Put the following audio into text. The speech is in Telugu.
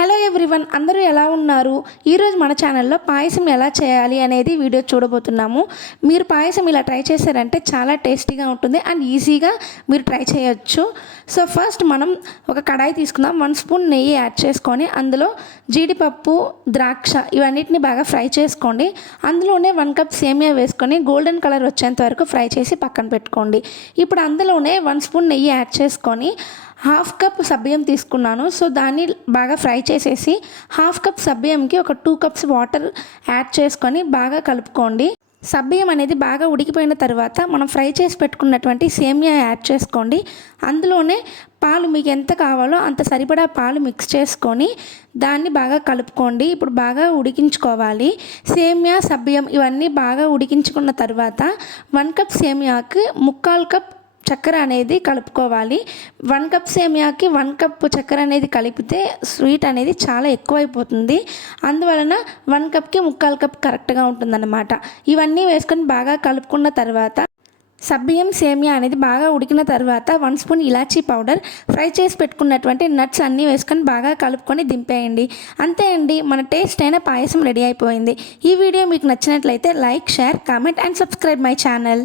హలో ఎవ్రీవన్ అందరూ ఎలా ఉన్నారు? ఈరోజు మన ఛానల్లో పాయసం ఎలా చేయాలి అనేది వీడియో చూడబోతున్నాము. మీరు పాయసం ఇలా ట్రై చేశారంటే చాలా టేస్టీగా ఉంటుంది అండ్ ఈజీగా మీరు ట్రై చేయొచ్చు. సో ఫస్ట్ మనం ఒక కడాయి తీసుకుందాం. వన్ స్పూన్ నెయ్యి యాడ్ చేసుకొని అందులో జీడిపప్పు ద్రాక్ష ఇవన్నిటిని బాగా ఫ్రై చేసుకోండి. అందులోనే వన్ కప్ సేమియా వేసుకొని గోల్డెన్ కలర్ వచ్చేంత వరకు ఫ్రై చేసి పక్కన పెట్టుకోండి. ఇప్పుడు అందులోనే వన్ స్పూన్ నెయ్యి యాడ్ చేసుకొని హాఫ్ కప్ సబ్బియం తీసుకున్నాను. సో దాన్ని బాగా ఫ్రై చేసేసి హాఫ్ కప్ సబ్బియంకి ఒక టూ కప్స్ వాటర్ యాడ్ చేసుకొని బాగా కలుపుకోండి. సబ్బియం అనేది బాగా ఉడికిపోయిన తర్వాత మనం ఫ్రై చేసి పెట్టుకున్నటువంటి సేమియా యాడ్ చేసుకోండి. అందులోనే పాలు మీకు ఎంత కావాలో అంత సరిపడా పాలు మిక్స్ చేసుకొని దాన్ని బాగా కలుపుకోండి. ఇప్పుడు బాగా ఉడికించుకోవాలి. సేమియా సబ్బియం ఇవన్నీ బాగా ఉడికించుకున్న తర్వాత వన్ కప్ సేమియాకి ముక్కాలు కప్ చక్కెర అనేది కలుపుకోవాలి. వన్ కప్ సేమియాకి వన్ కప్ చక్కెర అనేది కలిపితే స్వీట్ అనేది చాలా ఎక్కువైపోతుంది. అందువలన వన్ కప్కి ముక్కాలు కప్ కరెక్ట్గా ఉంటుందన్నమాట. ఇవన్నీ వేసుకొని బాగా కలుపుకున్న తర్వాత సబ్బియం సేమియా అనేది బాగా ఉడికిన తర్వాత one spoon elaichi powder fry చేసి పెట్టుకున్నటువంటి నట్స్ అన్నీ వేసుకొని బాగా కలుపుకొని దింపేయండి. అంతే అండి మన టేస్ట్ అయిన పాయసం రెడీ అయిపోయింది. ఈ వీడియో మీకు నచ్చినట్లయితే like share comment and subscribe my channel.